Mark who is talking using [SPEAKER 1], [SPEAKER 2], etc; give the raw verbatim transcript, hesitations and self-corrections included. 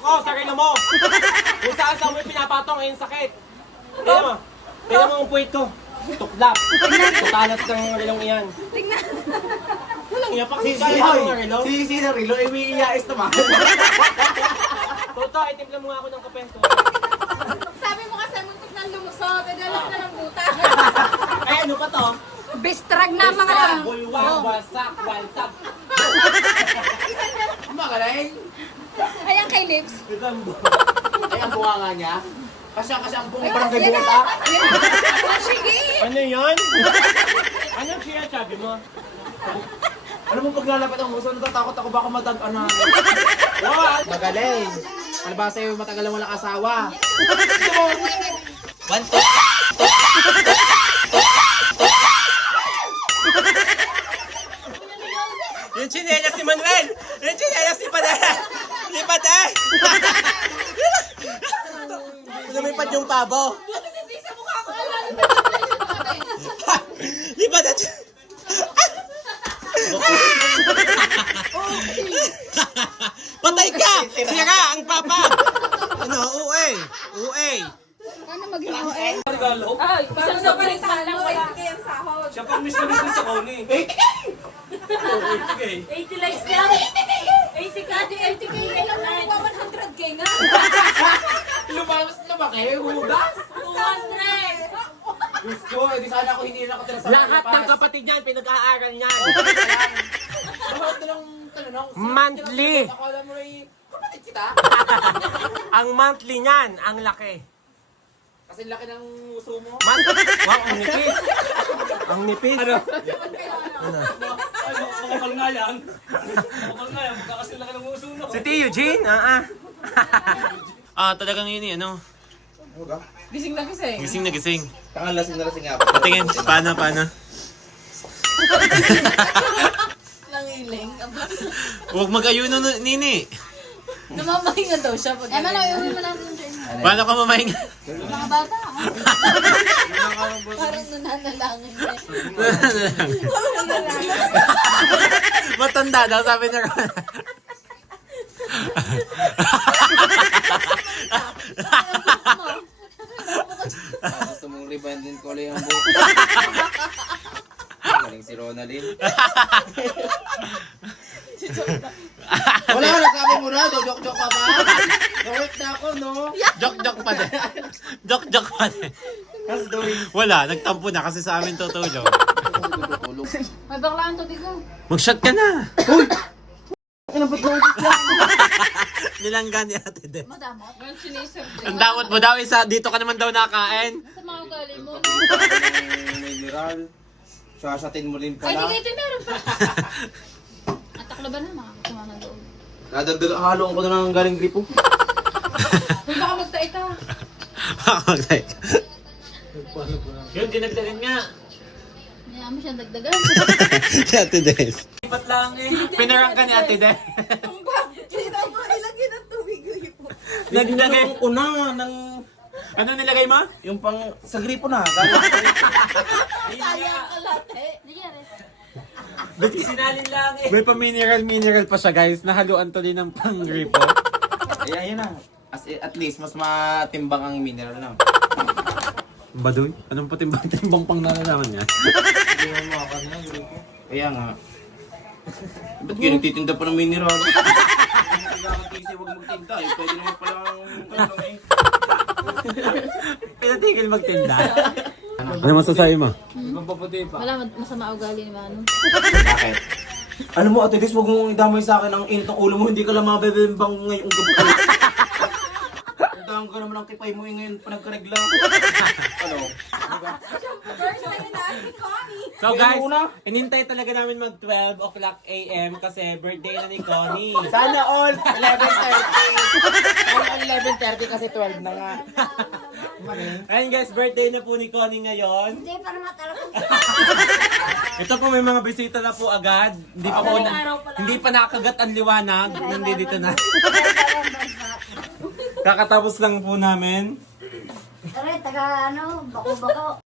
[SPEAKER 1] ko sa relo mo. Kung saan saan mo yung pinapatong, ayun sakit. Tingnan mo. Tingnan mo ang puwit ko. Tuklap. Tutalas ng relong iyan.
[SPEAKER 2] Tingnan.
[SPEAKER 1] Walang iyak.
[SPEAKER 3] Si si
[SPEAKER 1] Pakikaya mo ng relo.
[SPEAKER 3] si si na relo ay may iyais naman.
[SPEAKER 1] Toto, itimpla mo nga ako ng kape ko.
[SPEAKER 2] Sabi mo kasi muntik na lumusot. Eh, dalang na ng buta.
[SPEAKER 1] Ay, ano pa to?
[SPEAKER 2] Bistrag na mga lang.
[SPEAKER 1] Bulwang, wasak, walsak.
[SPEAKER 3] Magaling.
[SPEAKER 2] Ayan kay Lips.
[SPEAKER 1] Bigambo.
[SPEAKER 3] Ay ang bunga nga niya. Kasi kasi ang bunga
[SPEAKER 2] Ayun,
[SPEAKER 3] parang kay
[SPEAKER 2] yan
[SPEAKER 3] buta.
[SPEAKER 2] na. Yan na. Sige.
[SPEAKER 1] Ano yan? Ano siya sabi mo?
[SPEAKER 3] Alam mo pag lalapit ang muso, natatakot ako baka matag-anan. What? Magaling. Palibasa yung matagal lang walang asawa. One, two.
[SPEAKER 1] Yung chinelas ni Manuel! Yung chinelas ni Paday! Ni Paday! Lumipad yung pabo!
[SPEAKER 2] Hindi sa mukha ko.
[SPEAKER 1] Ni Paday! Patay ka! Sira ang papa! Ano? Uwe! Uwe!
[SPEAKER 2] Ano maging O A?
[SPEAKER 1] Regalo?
[SPEAKER 2] Ay, isang sobrang lang wala. Kaya ang sahod.
[SPEAKER 1] Siya pang miss na miss na sa Koni.
[SPEAKER 4] eighty likes lang. eighty ka, eighty k.
[SPEAKER 2] Alam mo, one hundred K nga.
[SPEAKER 3] Lumabas lumaki, hugas.
[SPEAKER 4] two hundred.
[SPEAKER 3] Gusto, hindi sana ako hindi nakatira sa
[SPEAKER 1] Lahat ng kapatid niyan, pinag-aaral niyan.
[SPEAKER 3] Lahat na lang tanong.
[SPEAKER 1] Monthly.
[SPEAKER 3] Akala mo ay kapatid kita.
[SPEAKER 1] Ang monthly niyan, ang laki.
[SPEAKER 3] Kasi laki ng uso mo.
[SPEAKER 1] Man wow, ang nipis. Ang nipis. Ano?
[SPEAKER 5] Makapal nga yan. Makapal nga yan. Magkakasin lang ng uso no.
[SPEAKER 1] Si T. Eugene? Ah, ah. Ah, talagang yun eh, ano?
[SPEAKER 2] Gising na gising.
[SPEAKER 1] Gising na gising.
[SPEAKER 3] Tangan lasing na lasing nga.
[SPEAKER 1] Patingin, paano, paano?
[SPEAKER 2] Nangiling.
[SPEAKER 1] Huwag mag-ayuno, Nini.
[SPEAKER 2] Namamahinga daw siya. Eh, malo, iuwi mo natin yung train.
[SPEAKER 1] Paano ka mamahinga?
[SPEAKER 2] Mga bata. Parang nananalangin eh.
[SPEAKER 1] Matanda daw, sabi niya.
[SPEAKER 3] Gusto mong rebandin ko ulit ang buhok. Galing si Ronaldin. Wala ka nagsabi mo na, joke-joke ka ba? Gawit na ako, no?
[SPEAKER 1] Jok-jok pa din. Jok-jok pa din. Wala, nagtampo na kasi sa amin tutulong.
[SPEAKER 2] May baklaan to, Digo.
[SPEAKER 1] Mag-shot ka na. Nilanggan ni Ate De.
[SPEAKER 2] Madamot. Ang sinisip.
[SPEAKER 1] Ang damot mo daw, isa dito ka naman daw nakain.
[SPEAKER 2] Sa mga ugali mo.
[SPEAKER 3] Mineral. Sasatin mo rin
[SPEAKER 2] Ay,
[SPEAKER 3] pala.
[SPEAKER 2] di dito meron pa. At taklo ba na mga kasama ng loob?
[SPEAKER 3] Nadagdag haloan ko na lang galing gripo.
[SPEAKER 2] Kung baka magtae ka.
[SPEAKER 1] Okay. Yun, dinagdagan nga.
[SPEAKER 2] Hayaan mo siya dagdagan.
[SPEAKER 1] Si Ate Des.
[SPEAKER 5] Lipat lang eh.
[SPEAKER 1] Pinarang ka ni Ate Des.
[SPEAKER 2] Kita mo, ilagyan ng tubig mo.
[SPEAKER 1] Naglagay.
[SPEAKER 3] ko na ng
[SPEAKER 1] Ano nilagay mo?
[SPEAKER 3] yung pang sa gripo na. Galing sa gripo.
[SPEAKER 2] Sayang ka lahat eh.
[SPEAKER 5] Sinalin lang eh.
[SPEAKER 1] May pa mineral mineral pa siya guys. Nahaluan to din ng pang-gripo.
[SPEAKER 3] Ay, ayun na. As, at least, mas matimbang ang mineral na.
[SPEAKER 1] Baduy? Anong patimbang-timbang pang nalalaman niya?
[SPEAKER 3] Hindi mo makakan na, gripo. Kaya nga. Ba't kayo nagtitinda pa ng mineral? Kasi huwag magtinda eh. Pwede naman palang ano eh.
[SPEAKER 1] Pinatigil magtinda. Ano masasabi mo?
[SPEAKER 3] Mapaputi pa.
[SPEAKER 2] Wala, masama ugali ni Manu.
[SPEAKER 3] Bakit? Alam mo, Ate Des, huwag mong idamay sa akin ang init ng ulo mo. Hindi ka lang mabibimbang ngayong gabi. Ang ka naman ang kipay mo eh ngayon pa nagkaregla. Ano?
[SPEAKER 1] So guys, inintay talaga namin mag twelve o'clock a m kasi birthday na ni Connie.
[SPEAKER 3] Sana all eleven thirty. All eleven thirty kasi twelve na nga.
[SPEAKER 1] Ayun guys, birthday na po ni Connie ngayon.
[SPEAKER 2] Hindi, para matalakot.
[SPEAKER 1] Ito po may mga bisita na po agad. Hindi pa po na, hindi pa nakagat ang liwanag. Nandito na. Kakatapos lang po namin.
[SPEAKER 6] Aray, taga ano, bako-bako.